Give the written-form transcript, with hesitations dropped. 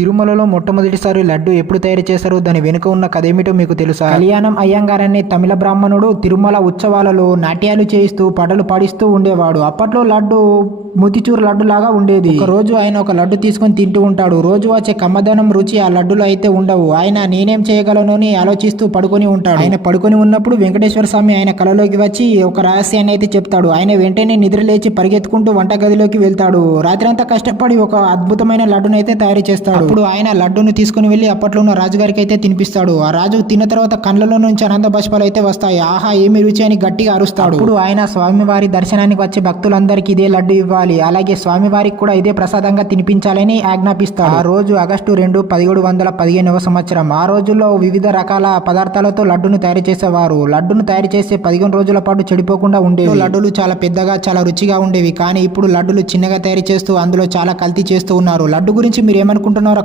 తిరుమలలో మొట్టమొదటిసారి లడ్డు ఎప్పుడు తయారు చేశారో దాని వెనుక ఉన్న కథ ఏమిటో మీకు తెలుసా? కళ్యాణం అయ్యంగార్ అనే తమిళ బ్రాహ్మణుడు తిరుమల ఉత్సవాలలో నాట్యాలు చేయిస్తూ పాటలు పాడిస్తూ ఉండేవాడు. అప్పట్లో లడ్డు మోతిచూర్ లడ్డు లాగా ఉండేది. ఒక రోజు ఆయన ఒక లడ్డు తీసుకొని తింటూ ఉంటాడు. రోజు వచ్చే కమ్మదనం రుచి ఆ లడ్డులో అయితే ఉండవు. ఆయన నేనేం చేయగలను అని ఆలోచిస్తూ పడుకొని ఉంటాడు. ఆయన పడుకొని ఉన్నప్పుడు వెంకటేశ్వర స్వామి ఆయన కలలోకి వచ్చి ఒక రహస్యాన్ని అయితే చెప్తాడు. ఆయన వెంటనే నిద్ర లేచి పరిగెత్తుకుంటూ వంటగదిలోకి వెళ్తాడు. రాత్రంతా కష్టపడి ఒక అద్భుతమైన లడ్డును అయితే తయారు చేస్తాడు. అప్పుడు ఆయన లడ్డును తీసుకుని వెళ్లి అప్పట్లో ఉన్న రాజుగారికి అయితే తినిపిస్తాడు. ఆ రాజు తిన్న తర్వాత కళ్ళలో నుంచి ఆనంద బాష్పాలు అయితే వస్తాయి. ఆహా ఏమి రుచి అని గట్టిగా అరుస్తాడు. అప్పుడు ఆయన స్వామివారి దర్శనానికి వచ్చే భక్తులందరికీ ఇదే లడ్డు ఇవ్వాలి, అలాగే స్వామివారికి కూడా ఇదే ప్రసాదంగా తినిపించాలని ఆజ్ఞాపిస్తాడు. ఆ రోజు ఆగస్టు 2, 1715వ సంవత్సరం. ఆ రోజుల్లో వివిధ రకాల పదార్థాలతో లడ్డును తయారు చేసేవారు. లడ్డును తయారు చేసే 15 రోజుల పాటు చెడిపోకుండా ఉండేవి. లడ్డులు చాలా పెద్దగా చాలా రుచిగా ఉండేవి. కానీ ఇప్పుడు లడ్డులు చిన్నగా తయారు చేస్తూ అందులో చాలా కల్తీ చేస్తూ ఉన్నారు. లడ్డు గురించి మీరు ఏమనుకుంటున్నారో